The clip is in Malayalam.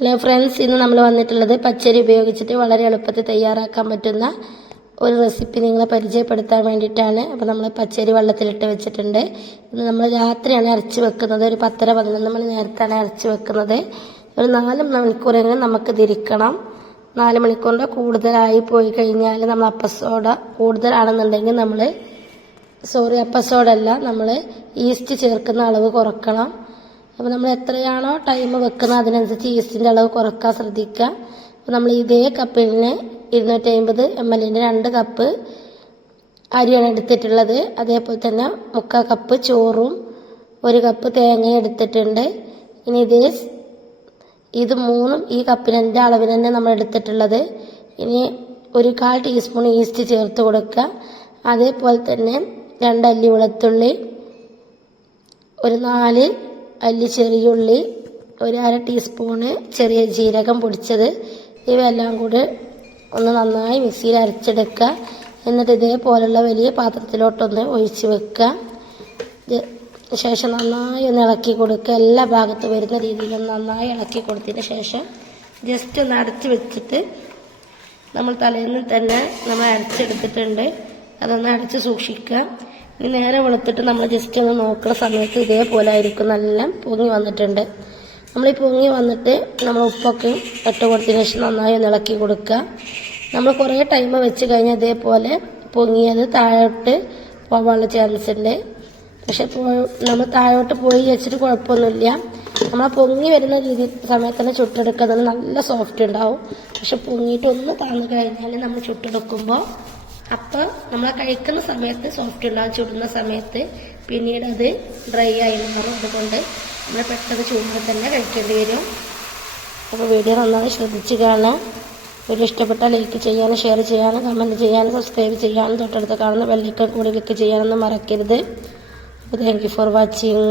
ഹലോ ഫ്രണ്ട്സ്, ഇന്ന് നമ്മൾ വന്നിട്ടുള്ളത് പച്ചരി ഉപയോഗിച്ചിട്ട് വളരെ എളുപ്പത്തിൽ തയ്യാറാക്കാൻ പറ്റുന്ന ഒരു റെസിപ്പി നിങ്ങളെ പരിചയപ്പെടുത്താൻ വേണ്ടിയിട്ടാണ്. അപ്പോൾ നമ്മൾ പച്ചരി വെള്ളത്തിലിട്ട് വെച്ചിട്ടുണ്ട്. ഇത് നമ്മൾ രാത്രിയാണ് അരച്ച് വെക്കുന്നത്. ഒരു 10-11 മണി നേരത്താണ് അരച്ച് വെക്കുന്നത്. ഒരു 4 മണിക്കൂറെങ്കിലും നമുക്ക് തിരിക്കണം. 4 മണിക്കൂറിൻ്റെ കൂടുതലായി പോയി കഴിഞ്ഞാൽ നമ്മൾ അപ്പസോഡ കൂടുതലാണെന്നുണ്ടെങ്കിൽ അപ്പസോഡല്ല, നമ്മൾ ഈസ്റ്റ് ചേർക്കുന്ന അളവ് കുറക്കണം. അപ്പോൾ നമ്മൾ എത്രയാണോ ടൈം വെക്കുന്നത് അതിനനുസരിച്ച് ഈസ്റ്റിൻ്റെ അളവ് കുറക്കാൻ ശ്രദ്ധിക്കുക. അപ്പോൾ നമ്മൾ ഇതേ കപ്പിന് 250 ml 2 കപ്പ് അരിയാണ് എടുത്തിട്ടുള്ളത്. അതേപോലെ തന്നെ 3/4 കപ്പ് ചോറും 1 കപ്പ് തേങ്ങയും എടുത്തിട്ടുണ്ട്. ഇനി ഇത് മൂന്നും ഈ കപ്പിൻ്റെ അളവിന് തന്നെ നമ്മൾ എടുത്തിട്ടുള്ളത്. ഇനി 1/4 ടീസ്പൂൺ ഈസ്റ്റ് ചേർത്ത് കൊടുക്കുക. അതേപോലെ തന്നെ 2 അല്ലി വെളുത്തുള്ളി, ഒരു 4 അല്ലി ചെറിയുള്ളി, ഒരു 1/2 ടീസ്പൂണ് ചെറിയ ജീരകം പൊടിച്ചത്, ഇവയെല്ലാം കൂടി ഒന്ന് നന്നായി മിക്സിയിൽ അരച്ചെടുക്കുക. എന്നിട്ട് ഇതേപോലുള്ള വലിയ പാത്രത്തിലോട്ടൊന്ന് ഒഴിച്ച് വെക്കുക. ശേഷം നന്നായി ഒന്ന് ഇളക്കി കൊടുക്കുക. എല്ലാ ഭാഗത്തും വരുന്ന രീതിയിൽ നന്നായി ഇളക്കി കൊടുത്തതിന് ശേഷം ജസ്റ്റ് ഒന്ന് അടച്ച് വെച്ചിട്ട് നമ്മൾ തലേന്ന് തന്നെ നമ്മൾ അരച്ചെടുത്തിട്ടുണ്ട്. അതൊന്ന് അടച്ച് സൂക്ഷിക്കുക. ഇനി നേരെ വെളുത്തിട്ട് നമ്മൾ ജസ്റ്റ് ഒന്ന് നോക്കുന്ന സമയത്ത് ഇതേപോലെ ആയിരിക്കും, നല്ല പൊങ്ങി വന്നിട്ടുണ്ട്. നമ്മൾ പൊങ്ങി വന്നിട്ട് നമ്മൾ ഉപ്പൊക്കെ ഇട്ട് കൊടുത്തതിന് ശേഷം നന്നായി ഒന്ന് ഇളക്കി കൊടുക്കുക. നമ്മൾ കുറേ ടൈം വെച്ച് കഴിഞ്ഞാൽ ഇതേപോലെ പൊങ്ങിയത് താഴോട്ട് പോകാനുള്ള ചാൻസ് ഉണ്ട്. പക്ഷെ നമ്മൾ താഴോട്ട് പോയി വെച്ചിട്ട് കുഴപ്പമൊന്നുമില്ല. നമ്മൾ പൊങ്ങി വരുന്ന സമയത്ത് തന്നെ ചുട്ടെടുക്കുന്നത് നല്ല സോഫ്റ്റ് ഉണ്ടാവും. പക്ഷെ പൊങ്ങിയിട്ട് ഒന്ന് താഴ്ന്നു കഴിഞ്ഞാൽ നമ്മൾ ചുട്ടെടുക്കുമ്പോൾ അപ്പോൾ നമ്മൾ കഴിക്കുന്ന സമയത്ത് സോഫ്റ്റ് ഉണ്ടാവും, ചുടുന്ന സമയത്ത് പിന്നീട് അത് ഡ്രൈ ആയി മാറും. അതുകൊണ്ട് നമ്മൾ പെട്ടെന്ന് ചൂടുമ്പോൾ തന്നെ കഴിക്കേണ്ടി വരും. അപ്പോൾ വീഡിയോ നന്നായി ശ്രദ്ധിച്ച് കാണാം. വീഡിയോ ഇഷ്ടപ്പെട്ടാൽ ലൈക്ക് ചെയ്യാനും ഷെയർ ചെയ്യാനും കമൻറ്റ് ചെയ്യാനും സബ്സ്ക്രൈബ് ചെയ്യാനും തൊട്ടടുത്ത് കാണുന്ന ബെല്ലൈക്കൺ കൂടി ക്ലിക്ക് ചെയ്യാനൊന്നും മറക്കരുത്. അപ്പോൾ താങ്ക് യു ഫോർ വാച്ചിങ്.